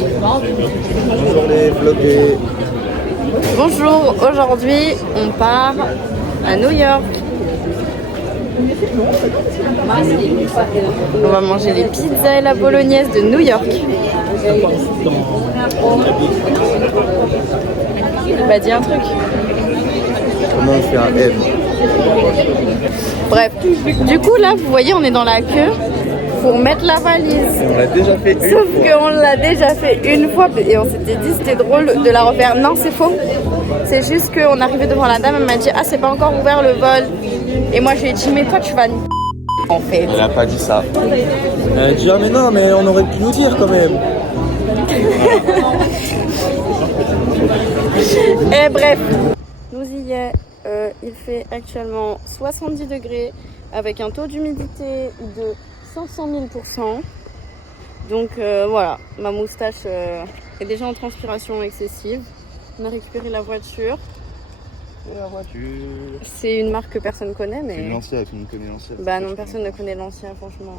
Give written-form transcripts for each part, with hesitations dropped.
Bonjour les vlogués. Bonjour, aujourd'hui on part à New York. On va manger les pizzas et la bolognaise de New York. Bah dis un truc. Comment on fait un M? Bref, du coup là vous voyez on est dans la queue pour mettre la valise. On l'a déjà fait une Sauf fois. qu'on l'a déjà fait une fois et on s'était dit c'était drôle de la refaire. Non c'est faux. C'est juste qu'on arrivait devant la dame, elle m'a dit ah c'est pas encore ouvert le vol. Et moi je lui ai dit mais toi tu vas en fait. Elle a pas dit ça. Elle a dit ah mais non mais on aurait pu nous dire quand même. Et bref, nous y est. Il fait actuellement 70 degrés avec un taux d'humidité de 500 000%. Donc voilà, ma moustache est déjà en transpiration excessive. On a récupéré la voiture. La voiture. C'est une marque que personne connaît, mais. C'est une Lancia, tout le monde connaît Lancia. Bah non, personne ne connaît l'ancien, franchement.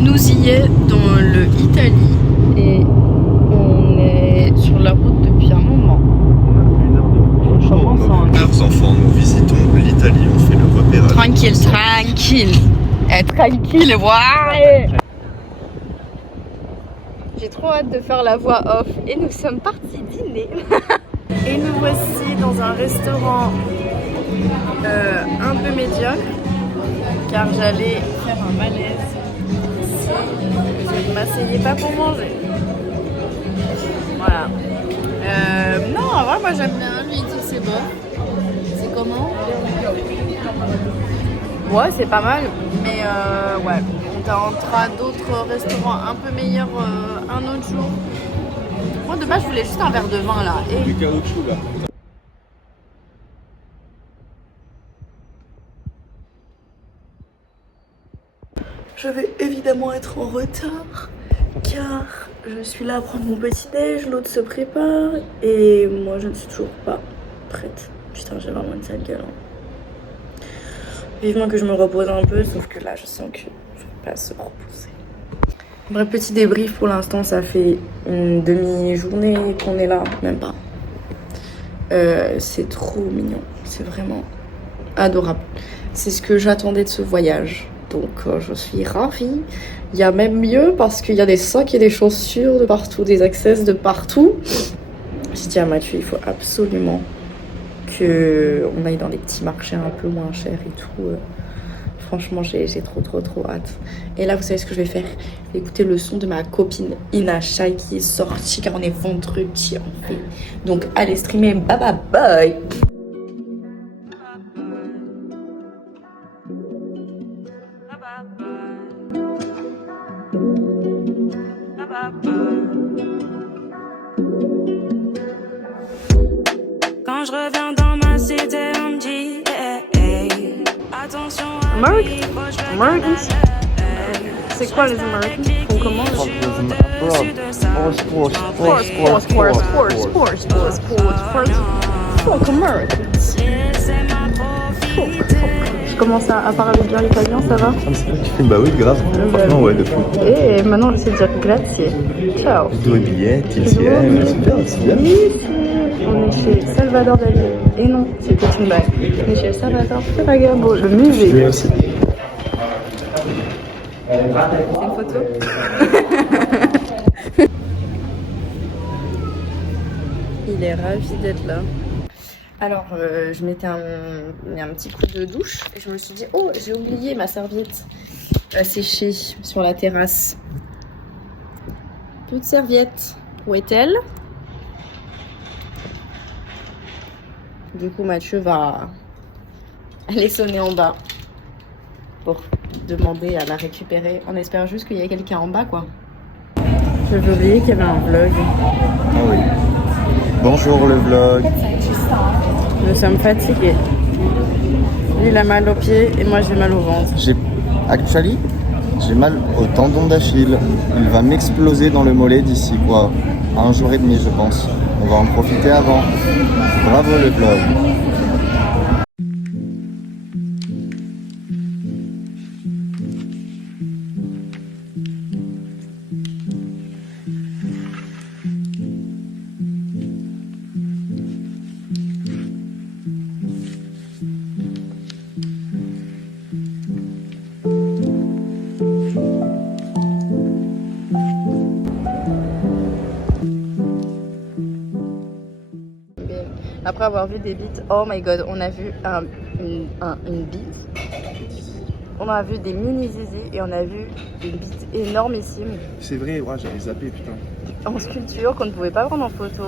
Nous y est dans le Italie et on est sur la route depuis un moment. Chers enfants, nous visitons l'Italie, on fait le repérage. Tranquille, tranquille. Tranquille, ouais. J'ai trop hâte de faire la voix off et nous sommes partis dîner. Et nous voici dans un restaurant un peu médiocre car j'allais faire un malaise si je ne m'asseyais pas pour manger. Voilà. Non, en vrai, moi j'aime bien. Lui il dit que c'est bon. C'est comment? Ouais, c'est pas mal. Mais ouais, on tentera d'autres restaurants un peu meilleurs un autre jour. Moi de base je voulais juste un verre de vin là. Et... Du caoutchouc là. Je vais évidemment être en retard car je suis là à prendre mon petit déj, l'autre se prépare et moi je ne suis toujours pas prête. Putain j'ai vraiment une sale gueule. Hein. Vivement que je me repose un peu, sauf que là je sens que je ne vais pas se reposer. Bref, petit débrief pour l'instant, ça fait une demi-journée qu'on est là, même pas. C'est trop mignon, c'est vraiment adorable. C'est ce que j'attendais de ce voyage. Donc je suis ravie. Il y a même mieux parce qu'il y a des sacs et des chaussures de partout, des access de partout. J'ai dit à Mathieu, il faut absolument qu'on aille dans des petits marchés un peu moins chers et tout. Franchement, j'ai trop hâte. Et là, vous savez ce que je vais faire? Je vais écouter le son de ma copine Ina Shai qui est sortie car on est vendredi en fait. Donc allez streamer, bye bye bye. Quand je reviens dans ma cité, on me dit hey, attention à Americans. C'est quoi les Americans? Ils font comment? Fuck Americans. Je commence à parler bien l'italien, ça va? Bah oui, grave. Franchement, ouais, de fou. Et maintenant j'essaie de dire grazie. Ciao. Due biglietti insieme, c'est bien. Ici, on est chez Salvador Dali. Et non, c'était une blague. On est chez Salvador Ferragamo, le musée. Oui, aussi. C'est une photo. Il est ravi d'être là. Alors, je m'étais mis un petit coup de douche et je me suis dit, oh, j'ai oublié ma serviette à sécher sur la terrasse. Toute serviette. Où est-elle? Du coup, Mathieu va aller sonner en bas pour demander à la récupérer. On espère juste qu'il y ait quelqu'un en bas, quoi. J'avais oublié qu'il y avait un vlog. Ah oui. Bonjour le vlog. Nous sommes fatigués. Lui, il a mal aux pieds et moi, j'ai mal au ventre. J'ai mal au tendon d'Achille. Il va m'exploser dans le mollet d'ici quoi, un jour et demi je pense. On va en profiter avant. Bravo le vlog. avoir vu des bites. Oh my god, on a vu une bite. On a vu des mini zizi et on a vu une bite énormissime. C'est vrai, ouais, j'avais zappé, putain. En sculpture qu'on ne pouvait pas prendre en photo.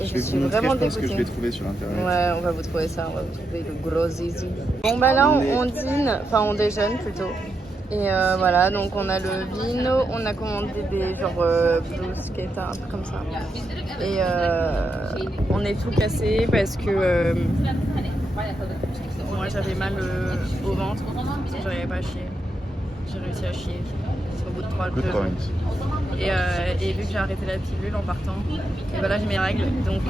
Et je suis vraiment dégoûtée. Je pense que je vais trouver sur internet. Ouais, on va vous trouver ça, on va vous trouver le gros zizi. Bon bah là on dîne, enfin on déjeune plutôt. Et voilà, donc on a le vino, on a commandé des genre blue skate, un peu comme ça. Et on est tout cassé parce que moi j'avais mal au ventre, j'arrivais pas à chier. J'ai réussi à chier au bout de 3 jours. Et vu que j'ai arrêté la pilule en partant, et ben là j'ai mes règles, donc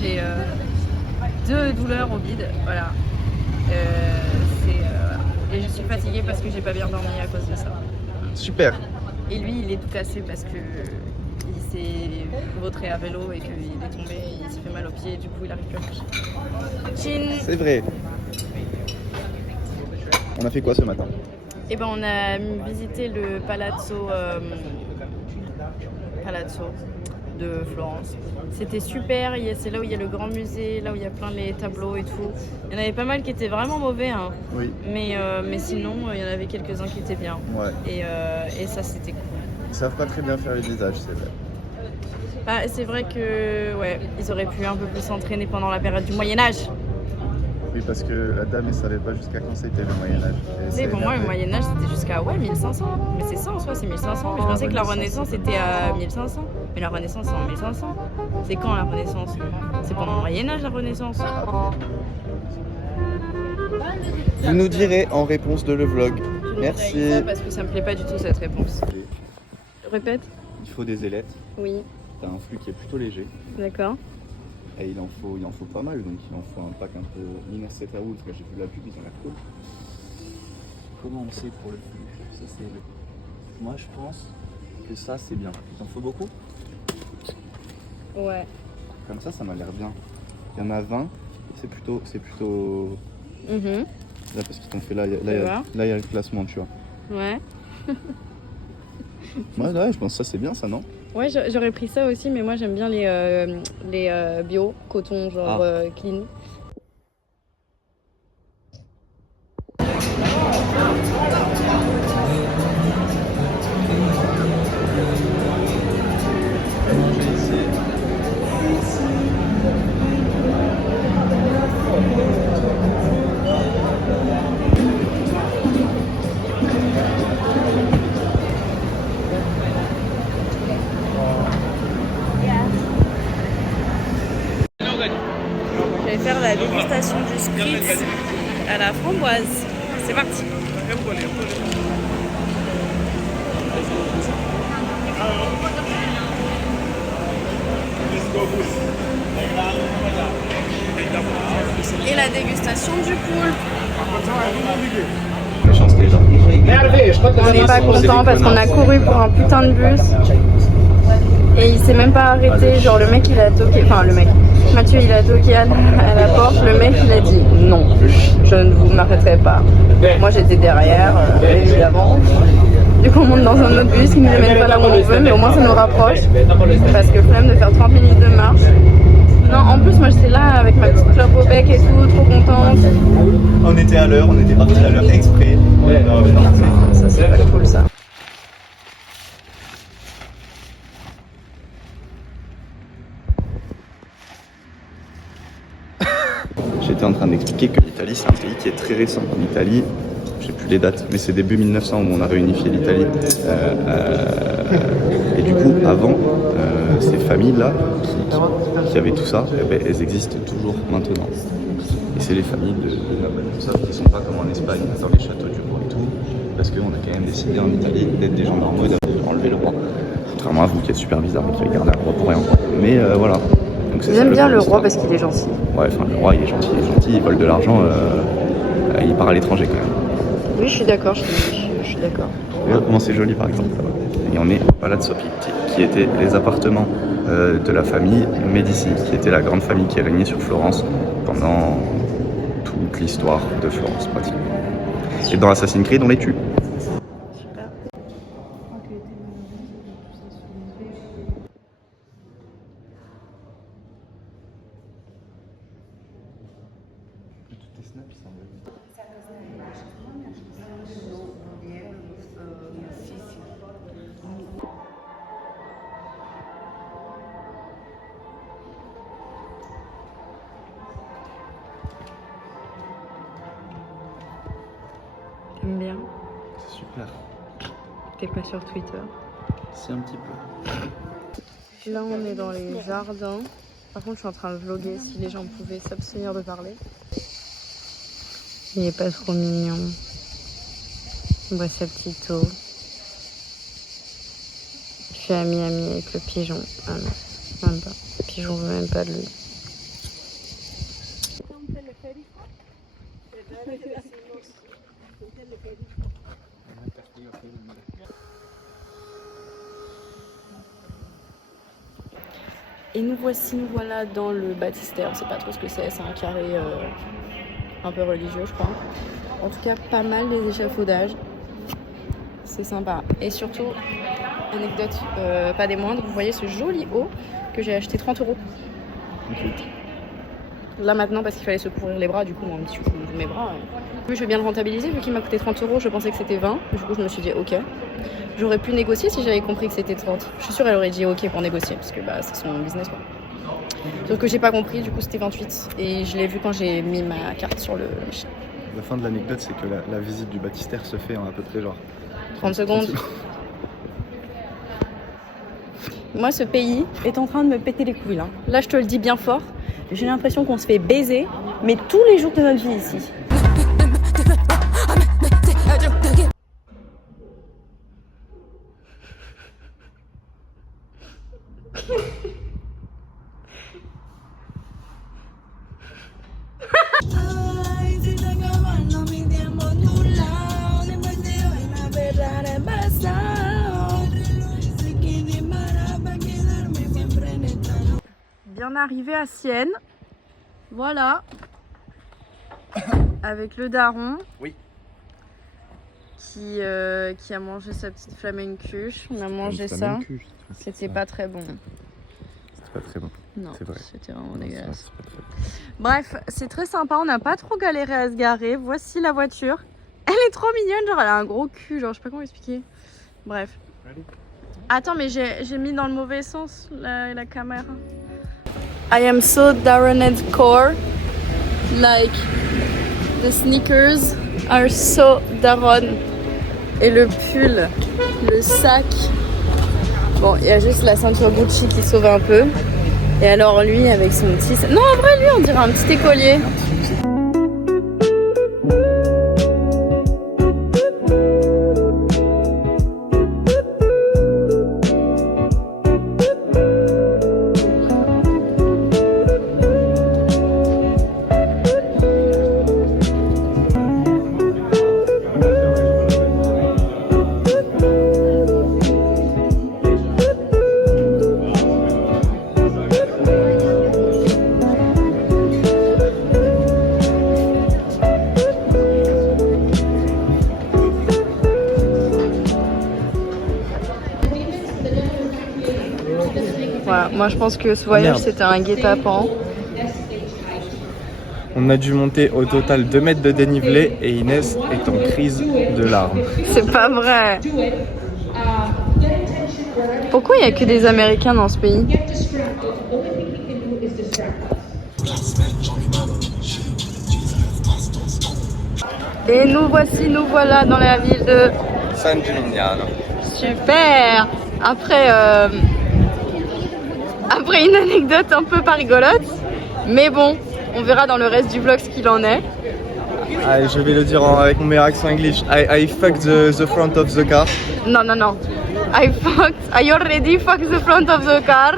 j'ai 2 douleurs au bide, voilà. Et je suis fatiguée parce que j'ai pas bien dormi à cause de ça. Super. Et lui il est tout cassé parce que il s'est vautré à vélo et qu'il est tombé, il s'est fait mal aux pieds et du coup il arrive plus à marcher. Chin. C'est vrai. On a fait quoi ce matin? Et ben on a visité le Palazzo de Florence. C'était super, c'est là où il y a le grand musée, là où il y a plein les tableaux et tout. Il y en avait pas mal qui étaient vraiment mauvais, hein. Oui. Mais sinon, il y en avait quelques-uns qui étaient bien. Ouais. Et ça, c'était cool. Ils savent pas très bien faire les visages, c'est vrai. Bah, c'est vrai que ouais, ils auraient pu un peu plus s'entraîner pendant la période du Moyen-Âge. Oui, parce que la dame, elle savait pas jusqu'à quand c'était le Moyen-Âge. C'est pour moi, le Moyen-Âge, c'était jusqu'à 1500. Mais c'est ça en soi, c'est 1500. Mais je pensais que la Renaissance était à 1500. Mais la Renaissance, c'est en 1500. C'est quand la Renaissance? C'est pendant le Moyen-Âge, la Renaissance. Vous nous direz en réponse de le vlog. Merci. Ça parce que ça me plaît pas du tout cette réponse. Répète. Il faut des ailettes. Oui. T'as un flux qui est plutôt léger. D'accord. Et il en faut pas mal, donc il en faut un pack un peu Nina Ceta Wood, parce que j'ai vu la pub, ils ont l'air cool. Comment on sait pour le flux? Ça c'est le... Moi je pense que ça c'est bien. Il en faut beaucoup? Ouais. Comme ça m'a l'air bien. Il y en a 20, c'est plutôt... Là parce qu'ils t'ont fait là, il y a le classement, tu vois. Ouais. Ouais, je pense que ça c'est bien ça, non? Ouais, j'aurais pris ça aussi, mais moi j'aime bien les bio, coton, genre clean. Je vais faire la dégustation du spritz à la framboise. C'est parti. Et la dégustation du poulpe. On n'est pas content parce qu'on a couru pour un putain de bus. Et il s'est même pas arrêté, genre le mec il a toqué, Mathieu il a toqué à la porte, le mec il a dit non, je ne vous m'arrêterai pas. Moi j'étais derrière, évidemment. Du coup on monte dans un autre bus qui ne nous amène pas là où on veut, mais au moins ça nous rapproche. Parce que flemme de faire 30 minutes de marche. Non, en plus moi j'étais là avec ma petite clope au bec et tout, trop contente. On était à l'heure, on était parti à l'heure exprès. Ça c'est pas cool ça. J'étais en train d'expliquer que l'Italie, c'est un pays qui est très récent. En Italie, je sais plus les dates, mais c'est début 1900 où on a réunifié l'Italie. Et du coup, avant, ces familles-là, qui avaient tout ça, eh ben, elles existent toujours maintenant. Et c'est les familles de nobles, tout ça, qui ne sont pas comme en Espagne, dans les châteaux du roi et tout, parce qu'on a quand même décidé en Italie d'être des gens normaux et d'enlever le roi. Contrairement à vous qui êtes super bizarre et qui avez gardé un roi pour rien. Mais voilà. J'aime bien le roi parce qu'il est gentil. Ouais, enfin le roi il est gentil, il vole de l'argent, il part à l'étranger quand même. Oui, je suis d'accord, je suis d'accord. Regarde comment c'est joli par exemple là-bas. Et on est au Palazzo Pitti, qui étaient les appartements de la famille Médici, qui était la grande famille qui régnait sur Florence pendant toute l'histoire de Florence pratiquement. Et dans Assassin's Creed on les tue. T'aimes bien? C'est super. T'es pas sur Twitter? Si, un petit peu. Là, on est dans les jardins. Par contre, je suis en train de vlogger si les gens pouvaient s'abstenir de parler. Il est pas trop mignon. On boit sa petite eau. Je suis amie avec le pigeon. Ah non, même pas. Le pigeon veut même pas de lui. Et nous voilà dans le baptistère. On sait pas trop ce que c'est un carré un peu religieux, je crois. En tout cas, pas mal des échafaudages. C'est sympa. Et surtout, anecdote pas des moindres, vous voyez ce joli haut que j'ai acheté 30 €. Là maintenant, parce qu'il fallait se couvrir les bras, du coup, moi, je me couvre mes bras. Je vais bien le rentabiliser, vu qu'il m'a coûté 30 €, je pensais que c'était 20. Du coup, je me suis dit, ok. J'aurais pu négocier si j'avais compris que c'était 30. Je suis sûre qu'elle aurait dit ok pour négocier, parce que bah, c'est son business, quoi. Sauf que j'ai pas compris, du coup, c'était 28. Et je l'ai vu quand j'ai mis ma carte sur le machin. La fin de l'anecdote, c'est que la visite du baptistère se fait en à peu près genre 30 secondes. Moi, ce pays est en train de me péter les couilles. Là, je te le dis bien fort. J'ai l'impression qu'on se fait baiser, mais tous les jours de notre vie ici. Bien arrivé à Sienne, voilà, avec le daron, oui, qui a mangé sa petite flamencuche. On a mangé ça, c'était pas très bon. C'était pas très bon. Non, c'était vraiment dégueulasse. Pas très bon. Bref, c'est très sympa, on n'a pas trop galéré à se garer. Voici la voiture, elle est trop mignonne, genre elle a un gros cul, genre je sais pas comment expliquer. Bref. Attends, mais j'ai mis dans le mauvais sens la caméra. I am so Darrened core, like the sneakers are so Darren. Et le pull, le sac. Bon, il y a juste la ceinture Gucci qui sauve un peu. Et alors lui avec son petit... Non, en vrai, lui, on dirait un petit écolier. Voilà, moi je pense que ce voyage c'était un guet-apens. On a dû monter au total 2 mètres de dénivelé et Inès est en crise de larmes. C'est pas vrai. Pourquoi il n'y a que des Américains dans ce pays? Et nous voilà dans la ville de San Gimignano. Super. Après une anecdote un peu pas rigolote, mais bon, on verra dans le reste du vlog ce qu'il en est. Allez, je vais le dire avec mon meilleur accent anglais. I fucked the front of the car. Non. I already fucked the front of the car.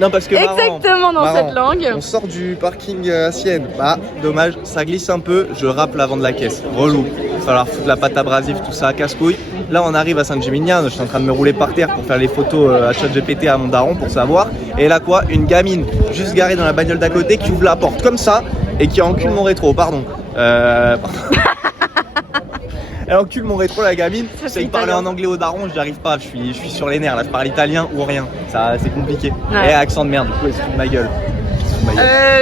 Non, parce que exactement dans cette langue. On sort du parking à Sienne. Bah, dommage, ça glisse un peu. Je rappe l'avant de la caisse. Relou. Il va falloir foutre la pâte abrasive, tout ça, casse-couille. Là, on arrive à San Gimignano. Je suis en train de me rouler par terre pour faire les photos à ChatGPT à mon daron pour savoir. Et là, quoi? Une gamine juste garée dans la bagnole d'à côté qui ouvre la porte comme ça et qui encule mon rétro. Pardon. Elle encule mon rétro, la gamine. J'essaie de parler en anglais au daron, j'y arrive pas. Je suis sur les nerfs là. Je parle italien ou rien. Ça, c'est compliqué. Ouais. Et accent de merde. Du coup, elle se fout de ma gueule.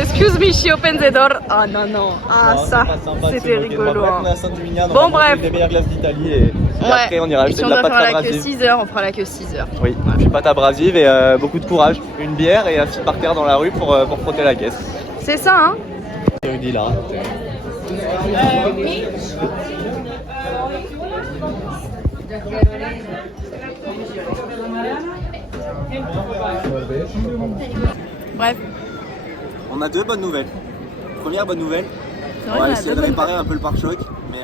Excuse me, she opens the door. Ah non. Ah, non, ça, c'était rigolo. On est à San Gimignano, bon, on va bref. des meilleures glaces d'Italie et après on ira et acheter si de on la doit pâte faire la queue abrasive. 6 heures, on fera la queue 6 heures. Oui, puis pâte abrasive et beaucoup de courage. Une bière et assis par terre dans la rue pour frotter la caisse. C'est ça, hein? Rudy là. Bref. On a deux bonnes nouvelles. Première bonne nouvelle, vrai, on va on a essayer deux de bonnes réparer un peu le pare-choc. Mais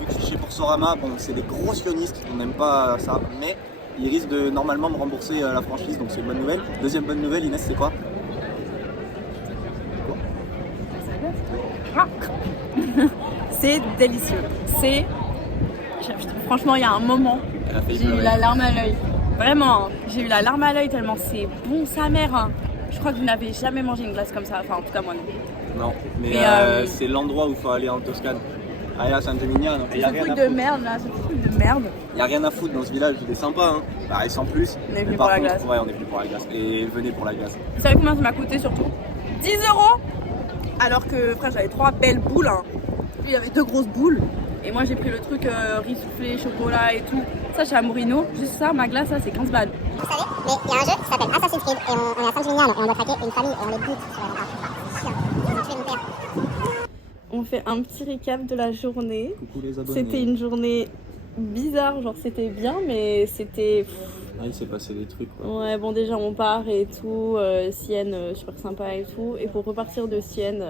vu que je suis chez Boursorama, bon, c'est des gros sionistes, on n'aime pas ça. Mais ils risquent de normalement me rembourser la franchise, donc c'est une bonne nouvelle. Deuxième bonne nouvelle, Inès, c'est quoi? C'est délicieux. C'est. Franchement, il y a un moment, Elle a failli j'ai eu pleurer. la larme à l'œil. Vraiment, j'ai eu la larme à l'œil tellement c'est bon sa mère. Hein. Je crois que vous n'avez jamais mangé une glace comme ça. Enfin, en tout cas, moi non. Non, mais Mais, c'est l'endroit où il faut aller en Toscane. Allez à San Gimignano. Il Ce truc de merde là, ce truc de merde. n'y a rien à foutre dans ce village, il est sympa. Hein. Bah, et sans plus. On est venu Mais pour par la contre, glace. ouais, on est venu pour la glace. Et venez pour la glace. Vous savez combien ça m'a coûté surtout 10 €. Alors que frère, j'avais 3 belles boules. Hein. Lui, il avait 2 grosses boules. Et moi, j'ai pris le truc riz soufflé, chocolat et tout. Ça, chez Amorino. Juste ça, ma glace, ça, c'est 15 balles. Vous savez, mais il y a un jeu qui s'appelle Assassin's Creed et on est à San Gimignano et on doit traquer une famille et on les bute sur la chien. Ils ont tué mon père. On fait un petit récap de la journée. Coucou les abonnés. C'était une journée bizarre, genre c'était bien, mais c'était... Ah, il s'est passé des trucs. Quoi. Ouais, bon déjà on part et tout, Sienne super sympa et tout. Et pour repartir de Sienne,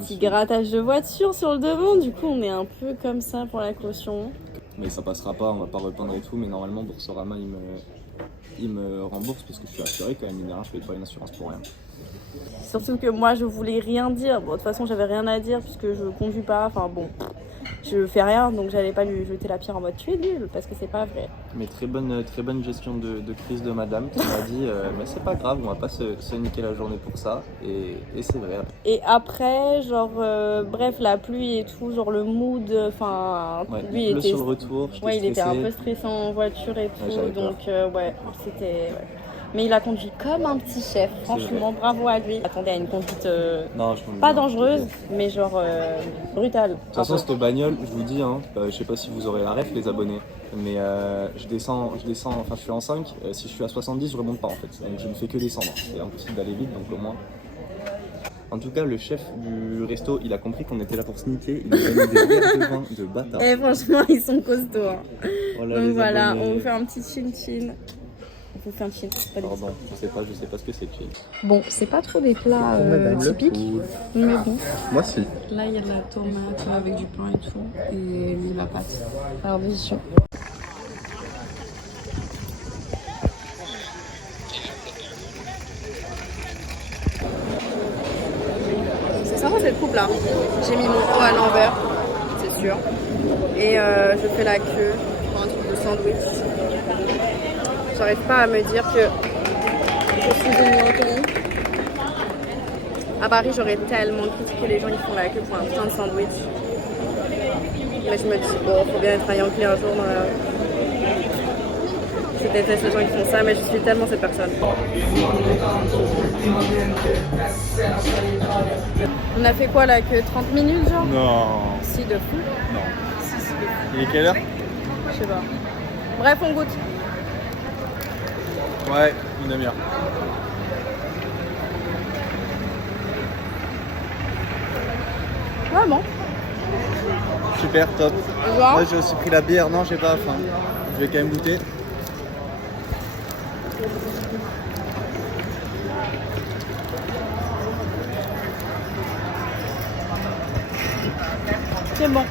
petit grattage de voiture sur le devant, du coup on est un peu comme ça pour la caution. Mais ça passera pas, on va pas repeindre et tout. Mais normalement, Boursorama, il me rembourse parce que je suis assuré quand même. Je paye pas une assurance pour rien. Surtout que moi je voulais rien dire, bon de toute façon j'avais rien à dire puisque je conduis pas, enfin bon, je fais rien donc j'allais pas lui jeter la pierre en mode tu es nul parce que c'est pas vrai. Mais très bonne gestion de crise de madame qui m'a dit mais c'est pas grave, on va pas se niquer la journée pour ça. Et c'est vrai. Et après, genre, bref, la pluie et tout, genre le mood, enfin, Ouais, lui il pleut était... sur le retour, j'étais Ouais, il était un stressé. peu stressant en voiture et tout, j'avais peur. donc ouais, c'était... ouais. Mais il a conduit comme un petit chef, franchement, bravo à lui. Il attendait à une conduite Non, pas dangereuse, mais genre brutale. De toute façon, cette bagnole, je vous dis, hein, je sais pas si vous aurez la ref, les abonnés, mais je descends, enfin je suis en 5, si je suis à 70, je remonte pas en fait. Donc je ne fais que descendre. C'est impossible d'aller vite, donc au moins. En tout cas, le chef du resto, il a compris qu'on était là pour se niquer. Il nous a mis des verres de vin de bâtard. Et franchement, ils sont costauds. Hein. Voilà, Donc les voilà, abonnés. on vous fait un petit chin-chin. On vous fait un chin. Pas des Pardon, je sais pas ce que c'est. Bon, c'est pas trop des plats typiques, mais bon. Moi, si. Là, il y a de la tomate avec du pain et tout, et de la pâte. Alors, délicieux. C'est sympa cette coupe là. J'ai mis mon haut à l'envers, c'est sûr. Et je fais la queue pour un truc de sandwich. J'arrive pas à me dire que je suis une menton. À Paris, j'aurais tellement critiqué les gens qui font la queue pour un putain de sandwich. Mais je me dis, bon, faut bien être un Yankee un jour dans la vie. Je déteste les gens qui font ça, mais je suis tellement cette personne. On a fait quoi là, que 30 minutes genre? Non. Si, de fou. Non. Si, de fou. Il est quelle heure? Je sais pas. Bref, on goûte. Ouais, une demi-heure. Vraiment. Super, top. Genre, Moi, j'ai aussi pris la bière. Non, j'ai pas faim. Je vais quand même goûter. c'est bon.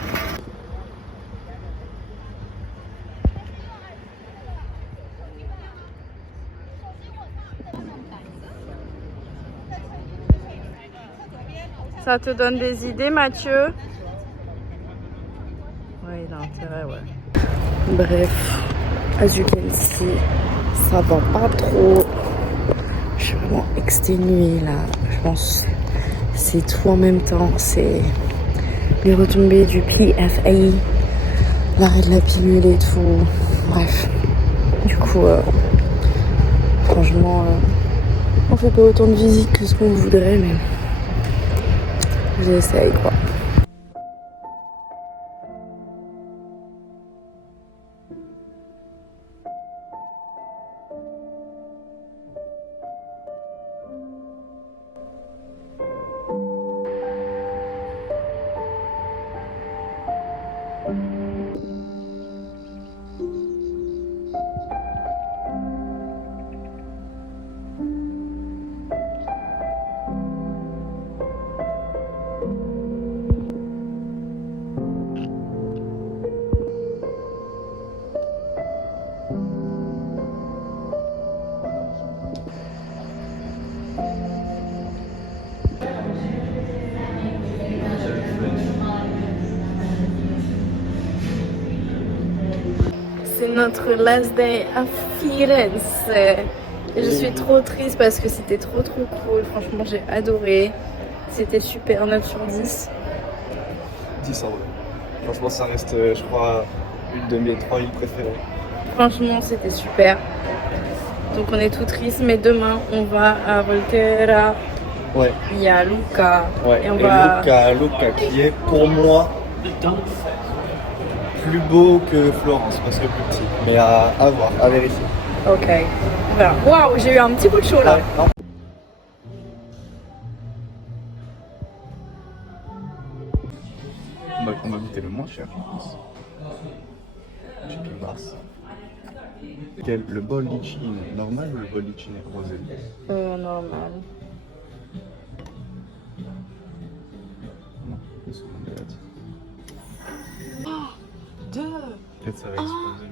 Ça te donne des idées, Mathieu? Ouais, il a intérêt, ouais. Bref, as you can see, ça va pas trop. Je suis vraiment exténuée là. Je pense c'est tout en même temps. C'est les retombées du PFA, l'arrêt de la pilule et tout. Bref, du coup, franchement, on fait pas autant de visites que ce qu'on voudrait, mais j'essaye quoi. C'est notre last day à Firenze. Et je suis trop triste parce que c'était trop cool. Franchement, j'ai adoré. C'était super, 9 sur 10. 10 en vrai. Franchement, ça reste, je crois, une de mes 3 villes préférées. Franchement, c'était super. Donc on est tout triste, mais demain on va à Volterra. Ouais. Il y a Luca. Ouais. Et on va... Luca qui est pour moi plus beau que Florence parce que plus petit. Mais à voir, à vérifier. Ok. Voilà. Waouh, j'ai eu un petit coup de chaud là. Ouais, non. On va goûter le moins cher, je pense. Chicken bass. Le bollicine normal ou le bollicine rosé? Normal. Non, ils sont malades. Peut-être ça va exploser.